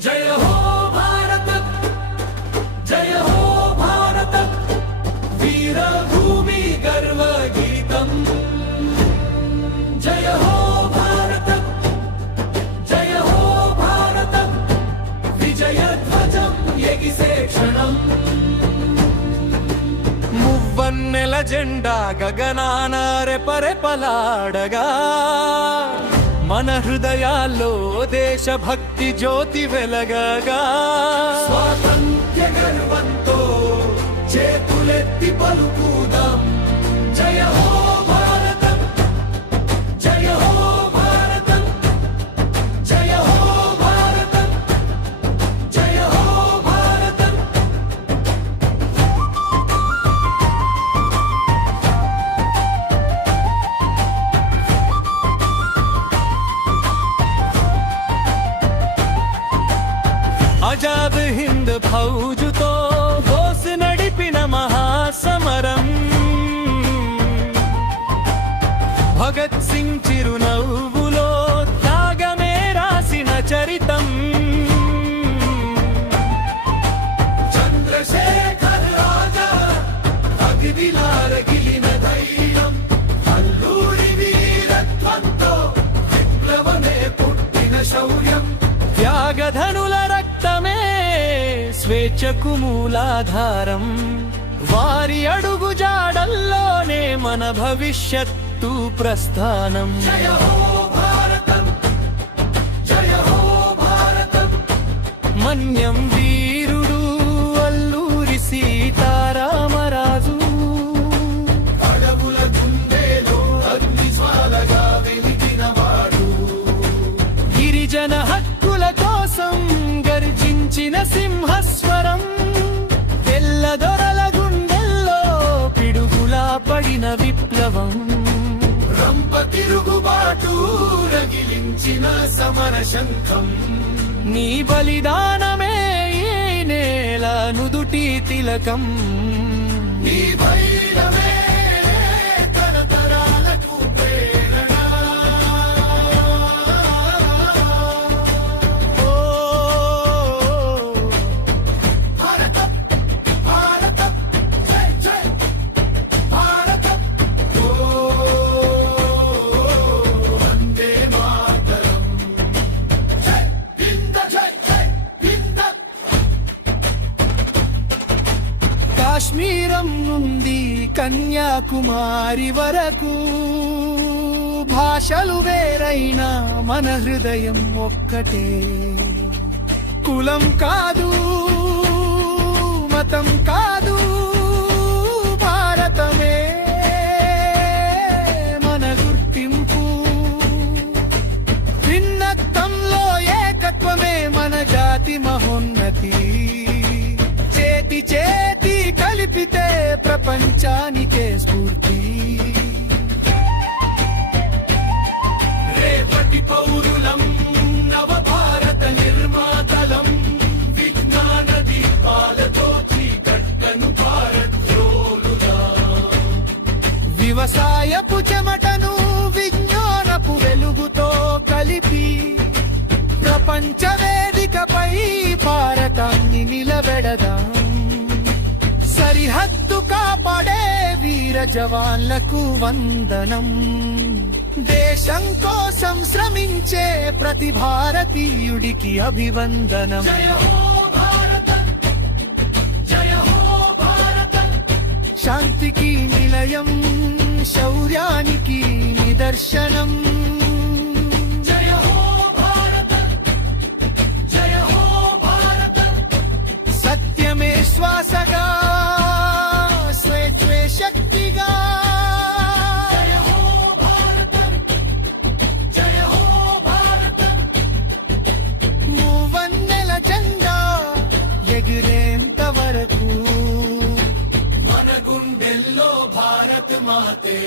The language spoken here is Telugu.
జయ హో భారత జయ హో భారత వీర భూమి గర్వ గీతం జయ హో భారత జయ హో భారత విజయ ధ్వజం ఎగిసే క్షణం మువ్వన్నెల జెండా గగనాన రెపరెపలాడగా మన హృదయాల్లో దేశభక్తి జ్యోతి వెలగగా స్వాతంత్ర్య గర్వంతో చేతులెత్తి పలుకుదాం జయ హో భారతం జయ హో భారతం జయ హో భారతం జయ హో భారతం ఆజాద్ హింద్ ఫౌజుతో బోస్ నడిపిన మహాసమరం భగత్ సింగ్ చిరునవ్వులో త్యాగమే రాసిన చరితం చంద్రశేఖర్ రాజా అగ్నిలారగిలిన ధైర్యం అల్లూరి వీరత్వంతో విప్లవమే పుట్టిన శౌర్యం త్యాగధనుల రక్తమే స్వేచ్ఛకు మూలాధారం వారి అడుగు జాడల్లోనే మన భవిష్యత్తు ప్రస్థానం జయ హో భారతం జయ హో భారతం మన్యం వీరుడు అల్లూరి సీతారామరాజు అడవుల గుండెలో అగ్ని జ్వాలగా వెలిగినవాడు గిరిజన హక్కుల కోసం గర్జించిన సింహస్వరం తెల్లదొరల గుండెల్లో పిడుగులా పడిన విప్లవం రంప తిరుగుబాటు రగిలించిన సమర శంఖం నీ బలిదానమే ఈ నేల నుదుటి తిలకం నీ బలిదానమే తరతరాలకు ప్రేరణ కాశ్మీరం నుండి కన్యాకుమారి వరకు భాషలు వేరైనా మన హృదయం ఒక్కటే కులం కాదు మతం కాదు భారతమే మన గుర్తింపు భిన్నత్వంలో ఏకత్వమే మన జాతి మహోన్నతి చేతి చేతి కలిపితే ప్రపంచానికే స్ఫూర్తి రేపటి పౌరులం నవ భారత నిర్మాతలం విజ్ఞాన దీపాలతో చీకట్టను భారత్రోలుగా వ్యవసాయపు చెమటను విజ్ఞానపు వెలుగుతో కలిపి ప్రపంచ వేదికపై భారతాన్ని నిలబెడదాం సరిహద్దు కాపాడే వీర జవాన్లకు వందనం దేశం కోసం శ్రమించే ప్రతి భారతీయుడికి అభివందనం జయ హో భారతం జయ హో భారతం శాంతికి నిలయం శౌర్యానికి నిదర్శనం శ్వాసగా స్వేచ్ఛే శక్తిగా జయ హో భారతం జయ హో భారతం మూవన్నెల జెండా ఎగిరేంత వరకు మన గుండెల్లో భారత్ మాతే